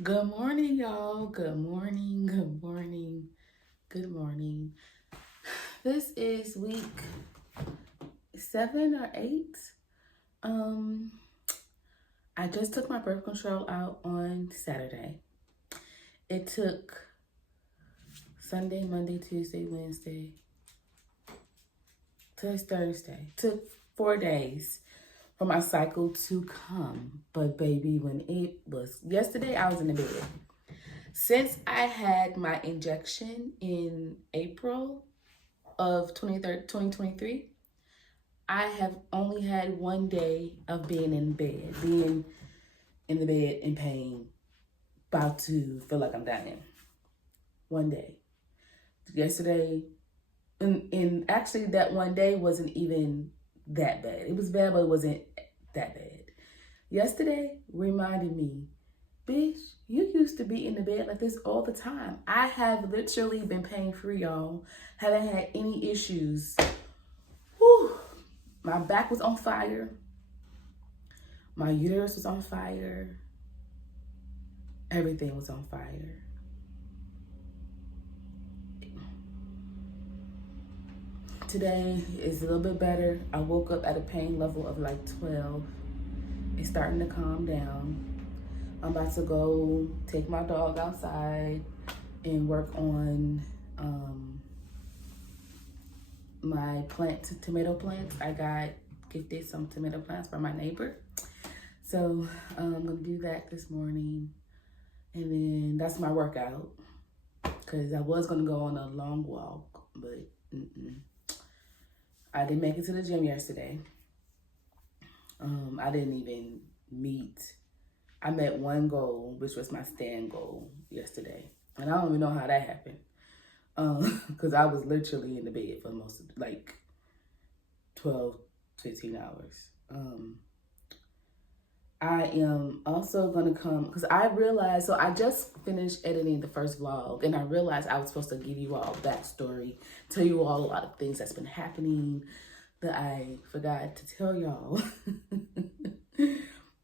Good morning, y'all. Good morning. Good morning. Good morning. This is week 7 or 8. Um, I just took my birth control out on Saturday. It took Sunday, Monday, Tuesday, Wednesday. Today's Thursday. Took 4 days for my cycle to come. But baby, when it was yesterday, I was in the bed. Since I had my injection in April of 2023, I have only had 1 day of being in bed, being in the bed in pain, about to feel like I'm dying. 1 day. Yesterday, and actually that 1 day wasn't even that bad. It was bad, but it wasn't that bad. Yesterday reminded me, bitch, you used to be in the bed like this all the time. I have literally been pain-free, y'all. Haven't had any issues. Whew. My back was on fire. My uterus was on fire. Everything was on fire. Today is a little bit better. I woke up at a pain level of like 12. It's starting to calm down. I'm about to go take my dog outside and work on my tomato plants. I got gifted some tomato plants from my neighbor. So I'm gonna do that this morning. And then that's my workout. Cause I was gonna go on a long walk, but I didn't make it to the gym yesterday. I didn't even I met one goal, which was my stand goal yesterday. And I don't even know how that happened. Because I was literally in the bed for most of, like 12, 15 hours. I am also going to come, because I realized, so I just finished editing the first vlog, and I realized I was supposed to give you all backstory, tell you all a lot of things that's been happening that I forgot to tell y'all.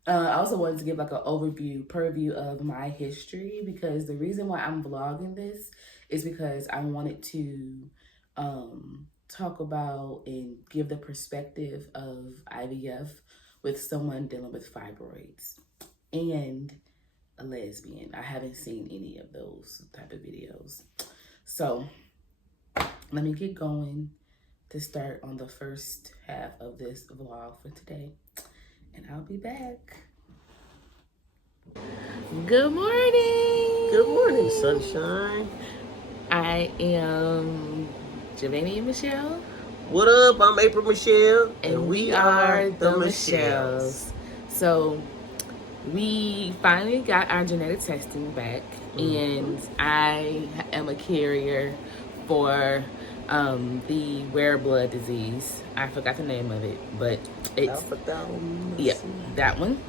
I also wanted to give like an purview of my history, because the reason why I'm vlogging this is because I wanted to talk about and give the perspective of IVF with someone dealing with fibroids and a lesbian. I haven't seen any of those type of videos. So let me get going to start on the first half of this vlog for today. And I'll be back. Good morning. Good morning, sunshine. I am JavaniaMichelle. What up? I'm AprilMichelle. And we are the Michelles. So we finally got our genetic testing back. And I am a carrier for the rare blood disease. I forgot the name of it, but it's that one.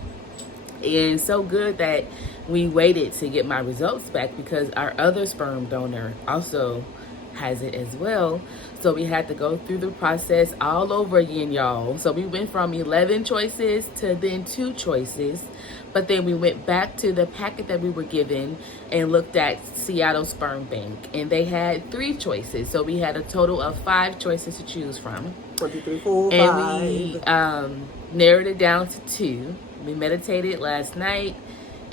And so good that we waited to get my results back, because our other sperm donor also has it as well. So we had to go through the process all over again, y'all. So we went from 11 choices to then 2 choices. But then we went back to the packet that we were given and looked at Seattle Sperm Bank. And they had 3 choices. So we had a total of 5 choices to choose from. 1, 2, 3, 4, 5. And we narrowed it down to 2. We meditated last night,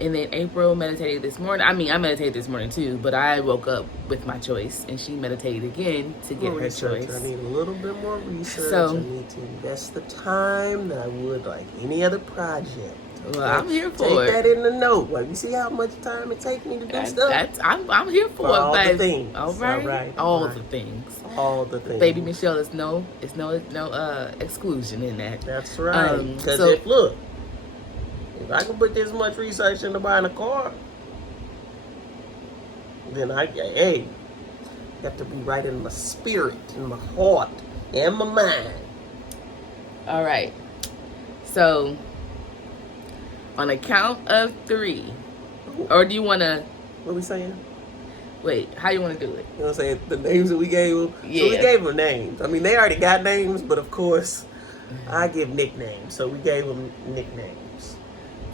and then April meditated this morning. I mean, I meditated this morning too, but I woke up with my choice, and she meditated again to get her choice. I need a little bit more research. So, I need to invest the time that I would like any other project. Well, I'm here for it. Take that in the note. Like, you see how much time it takes me to do stuff? I'm here for all it. The things. All right. All the things. All the things. BabyMichelle is no exclusion in that. That's right. Because if I can put this much research into buying a car, then I got to be right in my spirit, in my heart, and my mind. All right. So, on a count of 3, or do you want to... What are we saying? Wait, how you want to do it? You know what I'm saying? The names that we gave them? Yeah. So we gave them names. I mean, they already got names, but of course, I give nicknames. So we gave them nicknames.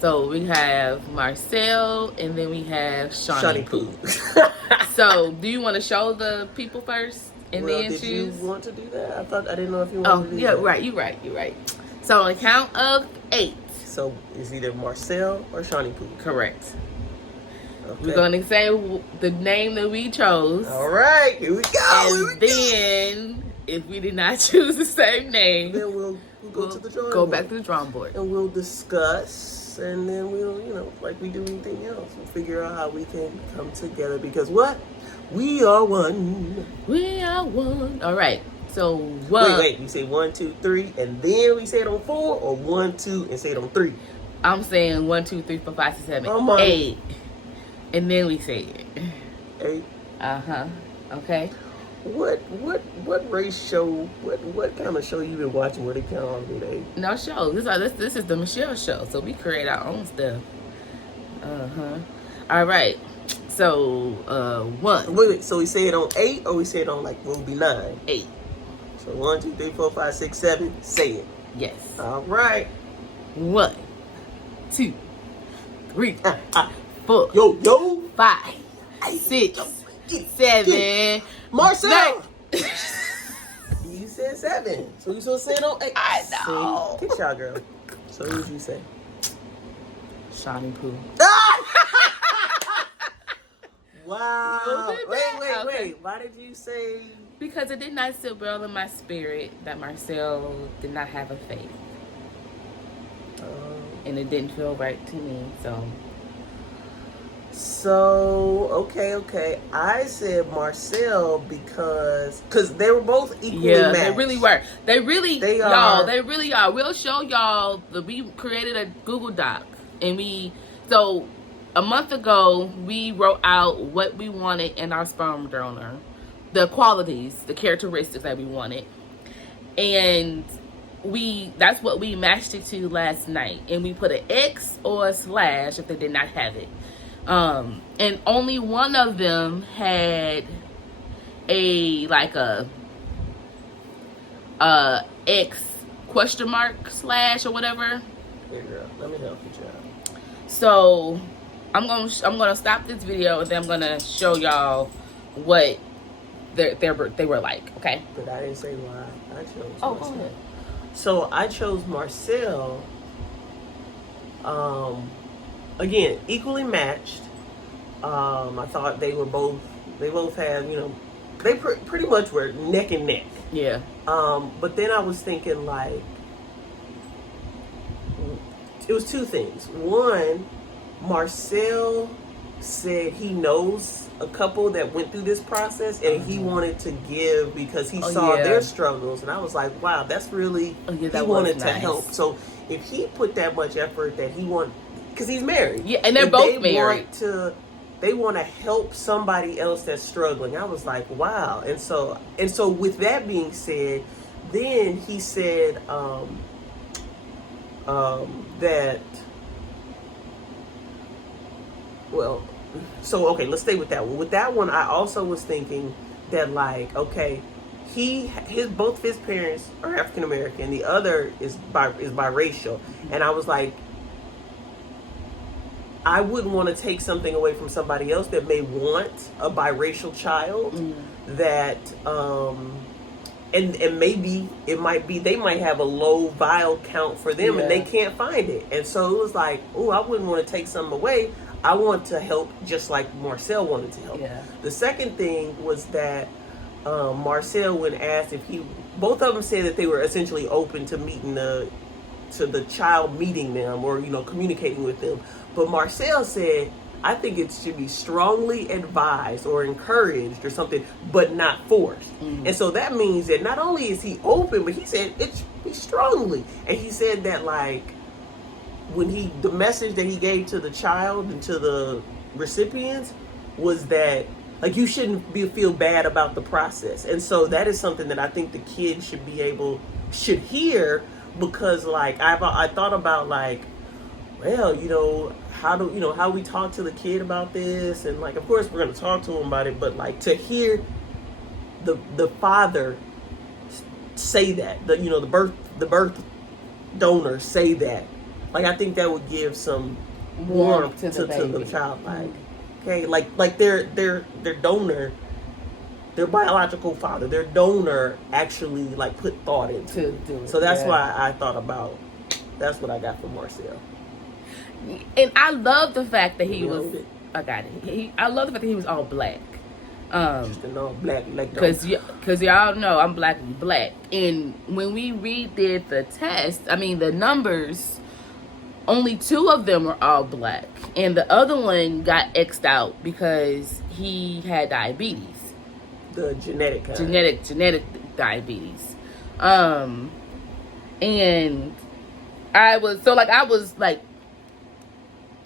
So we have Marcel, and then we have Shawnee Shawnee Poo. So, do you want to show the people first and Well, then did choose? you want to do that? I didn't know if you wanted to do that. Oh, yeah, you're right. So, on the count of 8. So, it's either Marcel or Shawnee Poo. Correct. Okay. We're going to say the name that we chose. All right, here we go. And then, if we did not choose the same name, then we'll go to the drawing board. Go back to the drawing board. And we'll discuss, and then we'll, like we do anything else, we'll figure out how we can come together, because what? We are one. We are one. All right. So, one. Wait. We say 1, 2, 3, and then we say it on 4, or 1, 2, and say it on 3? I'm saying 1, 2, 3, 4, 5, 6, 7, Come on. 8. And then we say it. 8. Uh-huh. Okay. What race show? What kind of show you been watching where they count on today? No show. This is the Michelle show. So we create our own stuff. All right. So 1. Wait. So we say it on 8, or we say it on like will be 9? 8. So 1, 2, 3, 4, 5, 6, 7. Say it. Yes. All right. 1, 2, 3, 4. Yo. 5, 6, 7. Marcel. You said 7, so you supposed to say it on 8. I know. Good shot, girl. So what did you say? Shawnee Poo. Wow. Wait. Okay. Why did you say? Because it did not sit well in my spirit that Marcel did not have a faith. And it didn't feel right to me, So, okay. I said Marcel because they were both equally matched. they really were. They really are. We'll show y'all we created a Google Doc, and so a month ago we wrote out what we wanted in our sperm donor, the qualities, the characteristics that we wanted, and that's what we matched it to last night, and we put an X or a slash if they did not have it. And only one of them had a X question mark slash or whatever. Here, girl, let me help you, child. So I'm gonna stop this video, and then I'm gonna show y'all what they were like. Okay. But I didn't say why I chose. Oh, Marcel. go ahead. So I chose Marcel. Again, equally matched. I thought they both had, they pretty much were neck and neck. Yeah. But then I was thinking, like, it was 2 things. One, Marcel said he knows a couple that went through this process, and he wanted to give because he saw their struggles, and I was like, wow, that's really, he wanted to help. So if he put that much effort that he wanted, because he's married. Yeah, and they're both married. They want to help somebody else that's struggling. I was like, wow. And so with that being said, then he said that, well, so okay, let's stay with that one. With that one, I also was thinking that, like, okay, both his parents are African American, the other is biracial, and I was like, I wouldn't want to take something away from somebody else that may want a biracial child. That and maybe it might be they might have a low vial count for them, and they can't find it, and so it was like, oh, I wouldn't want to take something away. I want to help just like Marcel wanted to help. The second thing was that Marcel, when asked if both of them said that they were essentially open to meeting the child meeting them, or communicating with them. But Marcel said, I think it should be strongly advised or encouraged or something, but not forced. And so that means that not only is he open, but he said it should be strongly. And he said that, like, when the message that he gave to the child and to the recipients was that, like, you shouldn't feel bad about the process. And so that is something that I think the kids should hear, because, like, I thought about, like, well, how we talk to the kid about this, and, like, of course we're going to talk to him about it, but, like, to hear the father say that, the birth donor say that, Like, I think that would give some warmth to the child. Like, okay, like their donor, their biological father, their donor actually like put thought into it. Do it. So that's why I thought about. That's what I got from Marcel. And I love the fact that he was. I got it. I love the fact that he was all black. Just an all black, like because y'all know I'm black and black. And when we redid the test, I mean the numbers, only 2 of them were all black, and the other one got X'd out because he had diabetes. The genetic kind. Genetic diabetes. And I was like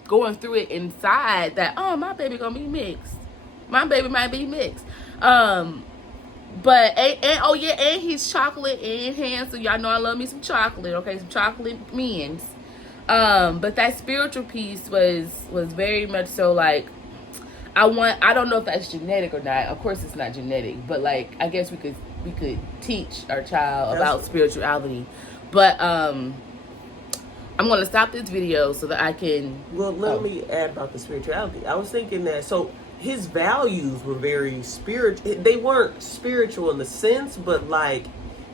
going through it inside that, oh, my baby gonna be mixed. My baby might be mixed. But and he's chocolate and handsome. Y'all know I love me some chocolate, okay? Some chocolate men's. But that spiritual piece was very much so like I don't know if that's genetic or not. Of course it's not genetic, but like I guess we could teach our child about spirituality. But I'm gonna stop this video so that I can. Well, let me add about the spirituality. I was thinking that his values were very spiritual. They weren't spiritual in the sense, but like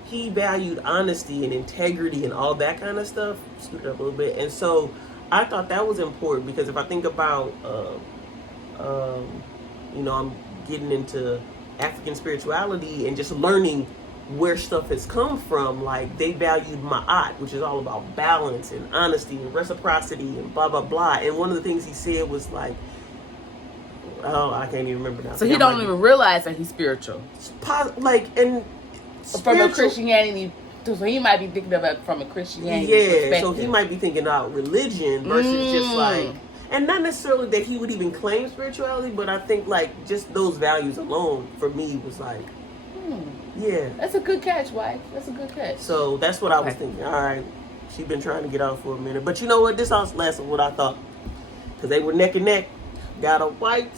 he valued honesty and integrity and all that kind of stuff. Scoot it up a little bit. And so I thought that was important because if I think about, I'm getting into African spirituality and just learning where stuff has come from. Like they valued ma'at, which is all about balance and honesty and reciprocity and blah, blah, blah. And one of the things he said was like, oh, I can't even remember now. So he don't even realize that he's spiritual. From a Christianity, so he might be thinking of it from a Christianity perspective. So he might be thinking about religion versus just like, and not necessarily that he would even claim spirituality, but I think like just those values alone for me was like, yeah. That's a good catch, wife. That's a good catch. So that's what I was thinking. All right, she been trying to get out for a minute, but you know what? This also less of what I thought because they were neck and neck. Got a white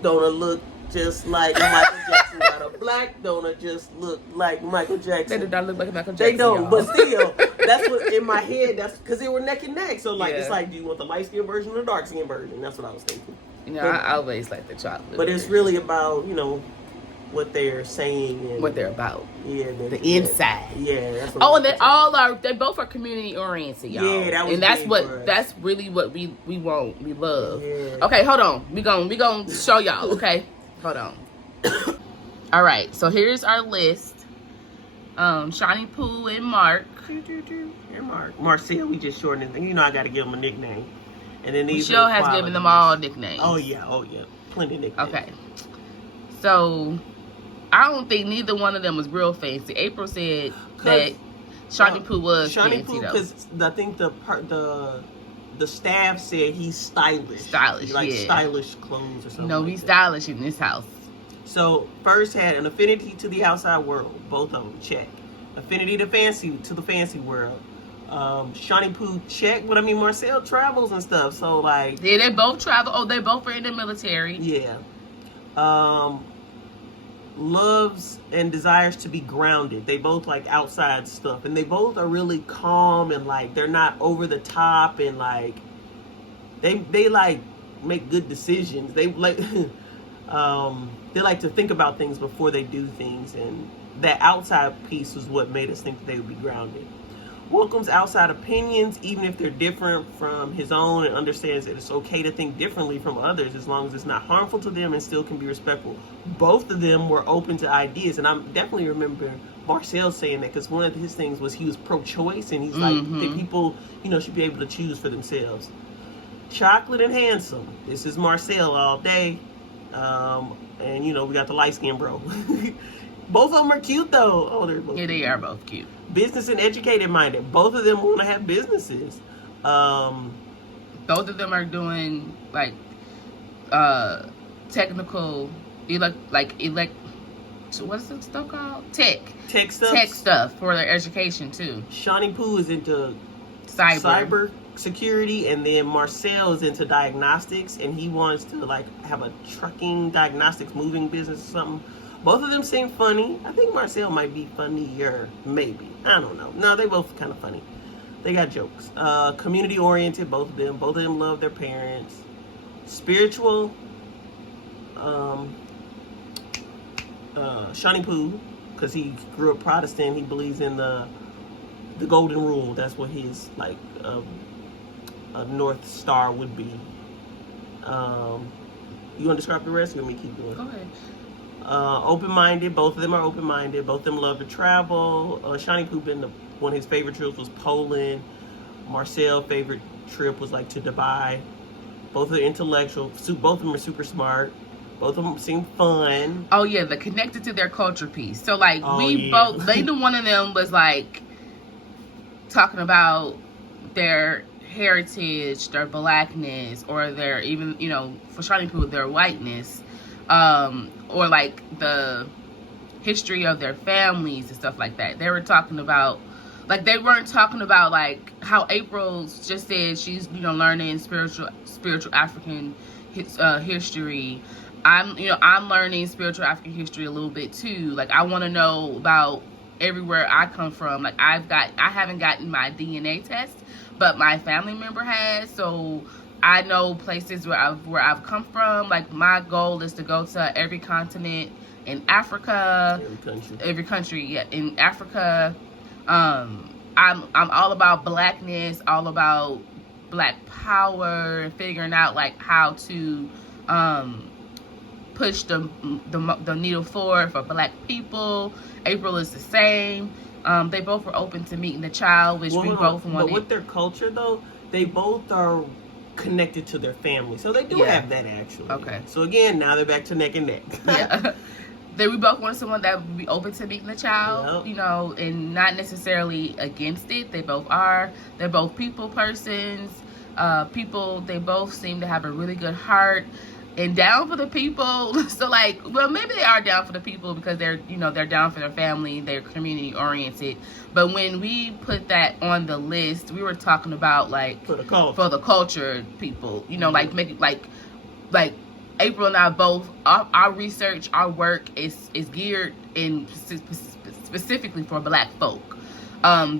donor look just like Michael Jackson. Got a black donor just look like Michael Jackson. They do not look like Michael Jackson. They don't, but still, that's what in my head. That's because they were neck and neck. So like, it's like, do you want the light skin version or the dark skin version? That's what I was thinking. I always like the chocolate. But it's really about what they're saying and what they're about. Yeah, the inside. Yeah, that's what and they both are community oriented, y'all. Yeah, that's really what we want. We love. Yeah. Okay, hold on. We gonna show y'all. Okay, hold on. All right, so here's our list. Shawnee Pooh and Mark. And Marcel, we just shortened it. I got to give him a nickname. And then Michelle has given them all nicknames. Oh yeah, plenty of nicknames. Okay, so I don't think neither one of them was real fancy. April said that Shawnee Pooh was fancy though. Because I think the staff said he's stylish. Stylish clothes or something. No, he's stylish in this house. So first had an affinity to the outside world. Both of them check. Affinity to the fancy world. Shawnee Pooh check, but I mean Marcel travels and stuff. So like they both travel. Oh, they both are in the military. Yeah. Loves and desires to be grounded. They both like outside stuff, and they both are really calm and like they're not over the top and like they like make good decisions. They like they like to think about things before they do things, and that outside piece was what made us think that they would be grounded. Welcomes outside opinions, even if they're different from his own, and understands that it's okay to think differently from others as long as it's not harmful to them and still can be respectful. Both of them were open to ideas, and I definitely remember Marcel saying that because one of his things was he was pro-choice, and he's like, that people, should be able to choose for themselves. Chocolate and handsome. This is Marcel all day. And, we got the light-skinned bro. Both of them are cute, though. Oh, they're both cute. They are both cute. Business and educated minded. Both of them want to have businesses. Both of them are doing like technical, so what's this stuff called? Tech stuff for their education too. Shawnee Pooh is into cyber security, and then Marcel is into diagnostics, and he wants to like have a trucking diagnostics moving business or something. Both of them seem funny. I think Marcel might be funnier, maybe. I don't know. No, they both kind of funny. They got jokes. Community oriented, both of them. Both of them love their parents. Spiritual. Shani Poo, because he grew up Protestant. He believes in the golden rule. That's what his like a North Star would be. You want to describe the rest? Let me keep going. Go ahead. Open-minded. Both of them are open-minded. Both of them love to travel. Shani Poo been one of his favorite trips was Poland. Marcel's favorite trip was like to Dubai. Both are intellectual. Both of them are super smart. Both of them seem fun. Oh yeah, the connected to their culture piece. So like both, neither one of them was like talking about their heritage, their blackness, or their even, you know, for Shani Poo, their whiteness, or like the history of their families and stuff like that. They were talking about, like, they weren't talking about like how April just said she's, you know, learning spiritual African history. I'm learning spiritual African history a little bit too. Like, I want to know about everywhere I come from. Like, I haven't gotten my DNA test, but my family member has, so I know places where I've come from. Like, my goal is to go to every continent in Africa, every country in Africa. I'm all about blackness, all about black power, and figuring out like how to push the needle forward for black people. April is the same. They both were open to meeting the child, which we both wanted. But with their culture, though, they both are connected to their family, so they do have that actually. Okay. So again, now they're back to neck and neck. Yeah. We both wanted someone that would be open to meeting the child, you know, and not necessarily against it. They both are. They're both people persons. They both seem to have a really good heart and down for the people. So like, well, maybe they are down for the people because they're, you know, they're down for their family, they're community oriented. But when we put that on the list, we were talking about like for the culture people, you know, like make it like April and I both, our research, our work is geared in specifically for black folk.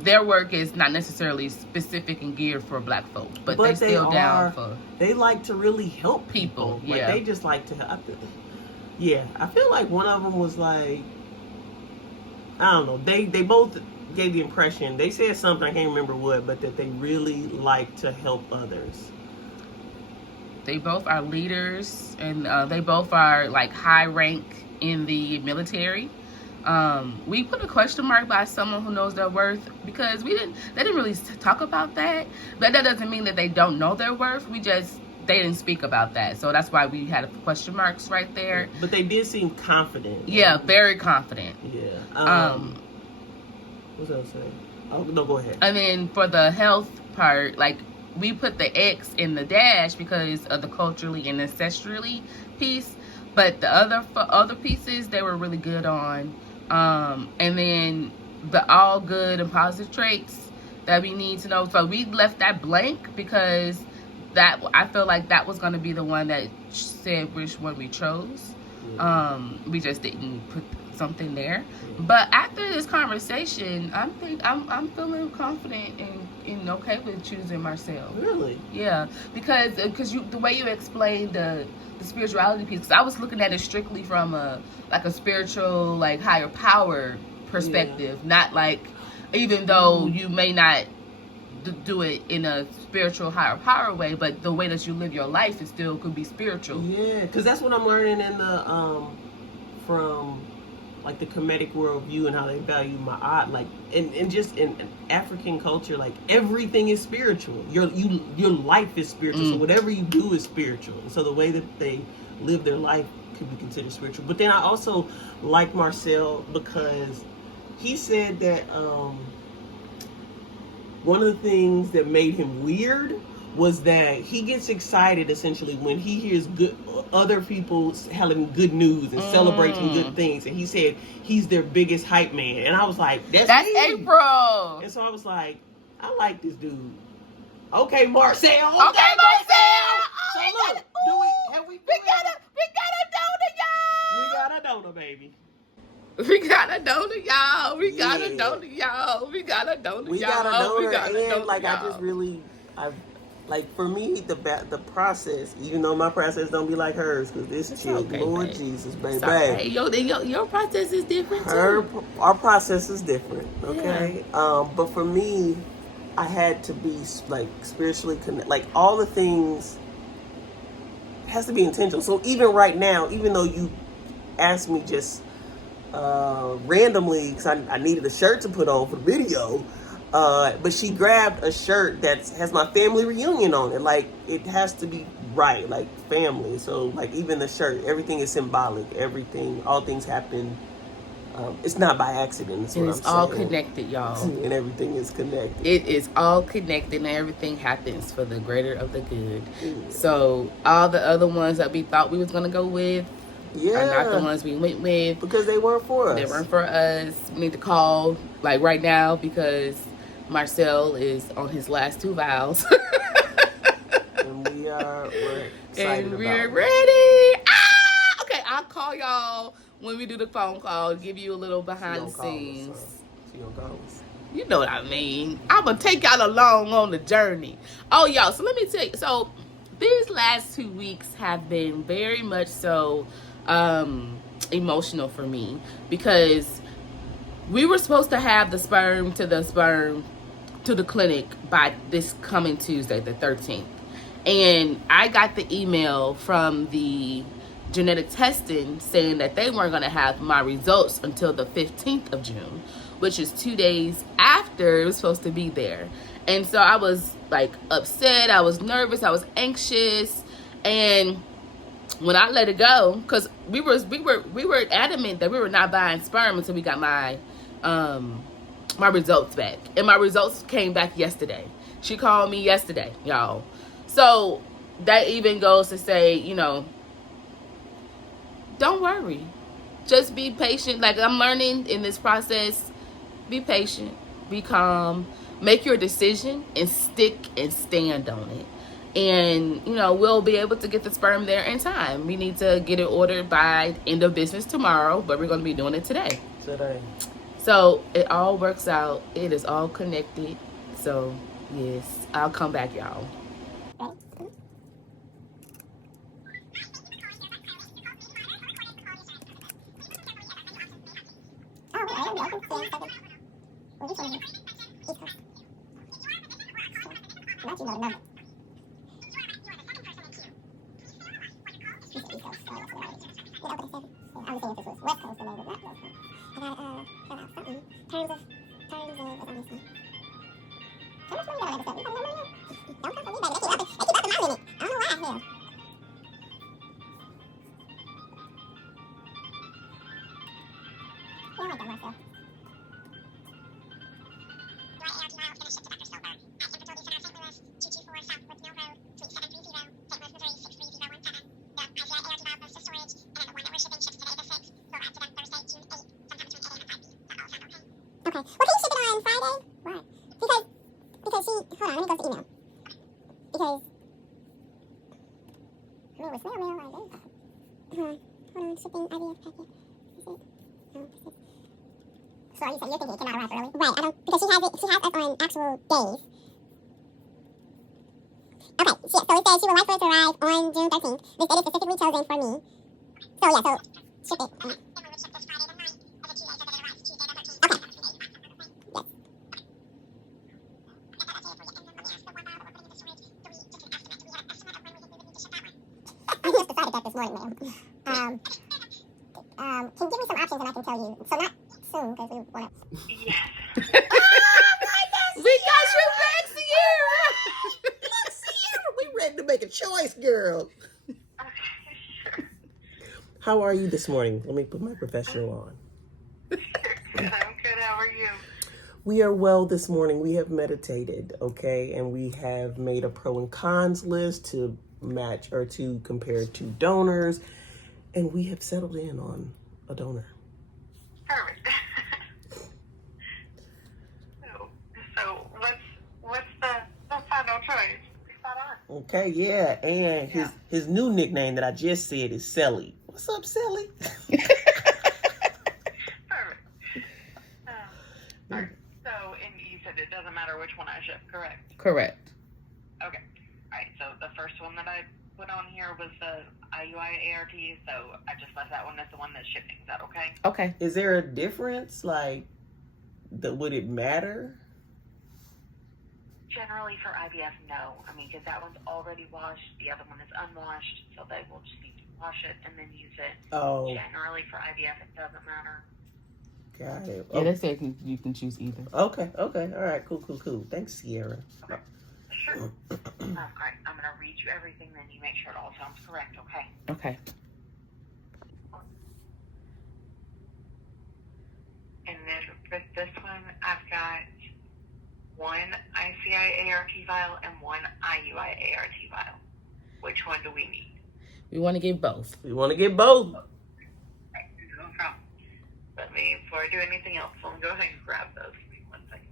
Their work is not necessarily specific and geared for black folk, but they still down for. They like to really help people. Yeah, like, they just like to help. Yeah, I feel like one of them was like, I don't know. They both gave the impression. They said something, I can't remember what, but that they really like to help others. They both are leaders, and they both are like high rank in the military. We put a question mark by someone who knows their worth because they didn't really talk about that. But that doesn't mean that they don't know their worth. They didn't speak about that. So that's why we had question marks right there. But they did seem confident. Yeah, very confident. Yeah. What was I saying? Oh, no, go ahead. And then for the health part, like, we put the X in the dash because of the culturally and ancestrally piece. But the other pieces, they were really good on. And then the all good and positive traits that we need to know. So we left that blank because I feel like that was going to be the one that said which one we chose. We just didn't put something there. But after this conversation, I'm feeling confident and okay with choosing Marcel. Really? Yeah, because the way you explained the spirituality piece, because I was looking at it strictly from a spiritual, like, higher power perspective, not like, even though you may not do it in a spiritual higher power way, but the way that you live your life, it still could be spiritual. Yeah, because that's what I'm learning in the from like the Kemetic worldview and how they value ma'at, like, and just in African culture, like, everything is spiritual. Your life is spiritual. So whatever you do is spiritual. And so the way that they live their life could be considered spiritual. But then I also like Marcel because he said that one of the things that made him weird was that he gets excited essentially when he hears other people having good news and celebrating good things. And he said he's their biggest hype man. And I was like, that's April. And so I was like, I like this dude. Okay, Marcel. Okay, Marcel. So look, we got a donor, y'all. We got a donor, baby. We got a donor, y'all. We got a donor, y'all. We got a donor, y'all. We got a donor, and like y'all. I just really, like for me the process. Even though my process don't be like hers, because this chick, okay, Lord babe. Jesus, baby. Hey, your process is different too. Our process is different, okay. Yeah. But for me, I had to be like spiritually connected. Like all the things has to be intentional. So even right now, even though you asked me just randomly because I needed a shirt to put on for the video, but she grabbed a shirt that has my family reunion on it. Like it has to be right, like family. So like even the shirt, everything is symbolic. Everything, all things happen. It's not by accident. That's what I'm saying. It's all connected, y'all. And everything is connected. It is all connected, and everything happens for the greater of the good. Yeah. So all the other ones that we thought we was gonna go with, are not the ones we went with because they weren't for us. They weren't for us. We need to call like right now because Marcel is on his last 2 vows. And we're excited and we're ready. Okay, I'll call y'all when we do the phone call. Give you a little behind the scenes. She gonna call us. You know what I mean. I'm gonna take y'all along on the journey. Oh, y'all. So let me tell you. So these last 2 weeks have been very much so emotional for me because we were supposed to have the sperm to the clinic by this coming Tuesday, the 13th. And I got the email from the genetic testing saying that they weren't going to have my results until the 15th of June, which is 2 days after it was supposed to be there. And so I was like upset, I was nervous, I was anxious, and when I let it go, because we were adamant that we were not buying sperm until we got my my results back. And my results came back yesterday. She called me yesterday, y'all. So that even goes to say, you know, don't worry. Just be patient. Like I'm learning in this process, be patient, be calm, make your decision and stick and stand on it. And, you know, we'll be able to get the sperm there in time. We need to get it ordered by end of business tomorrow, but we're going to be doing it today. So it all works out. It is all connected. So, yes, I'll come back, y'all. So you said you're thinking it cannot arrive early? Right, I don't, because she has us on actual days. Okay, so it says she would like for it to arrive on June 13th. This date is specifically chosen for me. So yeah, so ship it. Okay. Yes. We just decided that this morning, ma'am. Can you give me some options and I can tell you? So not soon, because we want to... Yeah. We got you back, Sierra! Look, Sierra, we ready to make a choice, girl. How are you this morning? Let me put my professional on. I'm good. How are you? We are well this morning. We have meditated, okay? And we have made a pro and cons list to match or to compare two donors. And we have settled in on a donor. Perfect. So what's the final choice? Okay, yeah. And his new nickname that I just said is Selly. What's up, Selly? It doesn't matter which one I ship, correct? Correct. Okay. All right. So the first one that I put on here was the IUI ART. So I just left that one as the one that's shipping. Is that okay? Okay. Is there a difference? Like, would it matter? Generally for IVF, no. I mean, because that one's already washed. The other one is unwashed. So they will just need to wash it and then use it. Oh, Generally for IVF, it doesn't matter. got it. Yeah, they said you can choose either. Okay. All right. Cool. Thanks, Sierra. Okay. Sure. All right. I'm going to read you everything, then you make sure it all sounds correct, okay? Okay. And then for this one, I've got one ICI ART vial and one IUI ART vial. Which one do we need? We want to get both. We want to get both. Right, no problem. Let me, before I do anything else, let me go ahead and grab those. Give me 1 second.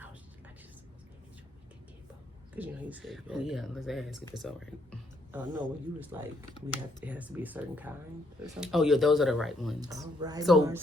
I just was making sure we could get both. Because you know he said that. Oh yeah, let's ask if it's all right. No, when you was like, it has to be a certain kind or something. Oh yeah, those are the right ones. All right, So- Marcia.